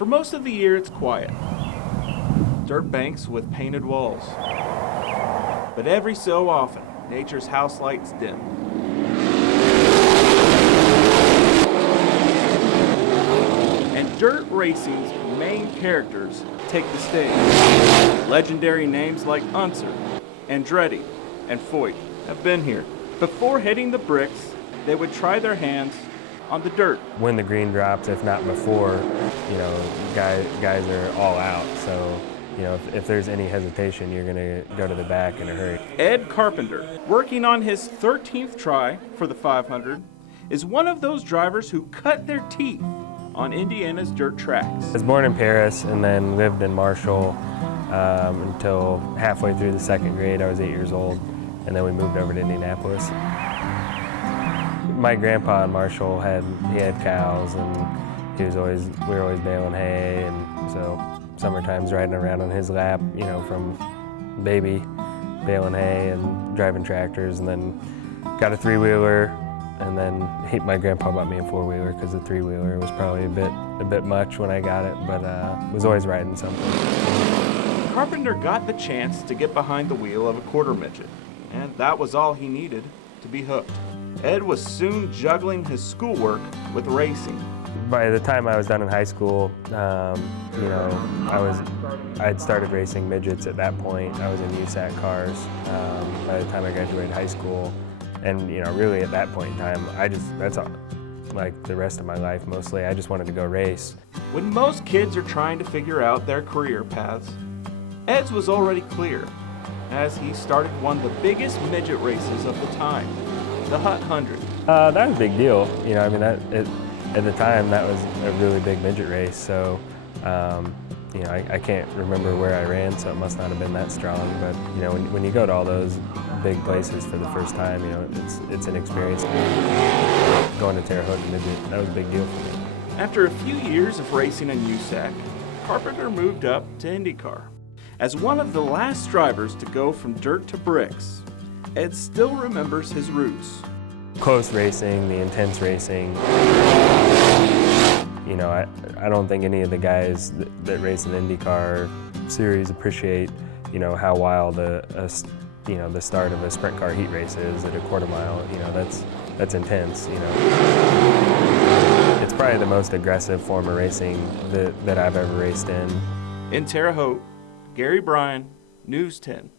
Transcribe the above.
For most of the year, it's quiet. Dirt banks with painted walls. But every so often, nature's house lights dim. And dirt racing's main characters take the stage. Legendary names like Unser, Andretti, and Foyt have been here. Before hitting the bricks, they would try their hands on the dirt. When the green drops, if not before, guys are all out. So, if there's any hesitation, you're gonna go to the back in a hurry. Ed Carpenter, working on his 13th try for the 500, is one of those drivers who cut their teeth on Indiana's dirt tracks. I was born in Paris and then lived in Marshall until halfway through the second grade. I was 8 years old, and then we moved over to Indianapolis. My grandpa in Marshall had cows, and we were always baling hay, and so summertime's riding around on his lap, from baby, baling hay and driving tractors, and then got a three-wheeler, and then my grandpa bought me a four-wheeler because the three-wheeler was probably a bit much when I got it, but was always riding something. Carpenter got the chance to get behind the wheel of a quarter midget, and that was all he needed to be hooked. Ed was soon juggling his schoolwork with racing. By the time I was done in high school, I'd started racing midgets at that point. I was in USAC cars by the time I graduated high school. And, really at that point in time, that's all, like the rest of my life mostly, I just wanted to go race. When most kids are trying to figure out their career paths, Ed's was already clear, as he started one of the biggest midget races of the time, the Hut 100. That was a big deal. At the time, that was a really big midget race, so I can't remember where I ran, so it must not have been that strong. But when you go to all those big places for the first time, it's an experience. Going to Terre Haute midget, that was a big deal for me. After a few years of racing in USAC, Carpenter moved up to IndyCar. As one of the last drivers to go from dirt to bricks, Ed still remembers his roots. Close racing, the intense racing. I don't think any of the guys that race in the IndyCar series appreciate, how wild the start of a sprint car heat race is at a quarter mile. That's intense. It's probably the most aggressive form of racing that I've ever raced in. In Terre Haute, Gary Bryan, News 10.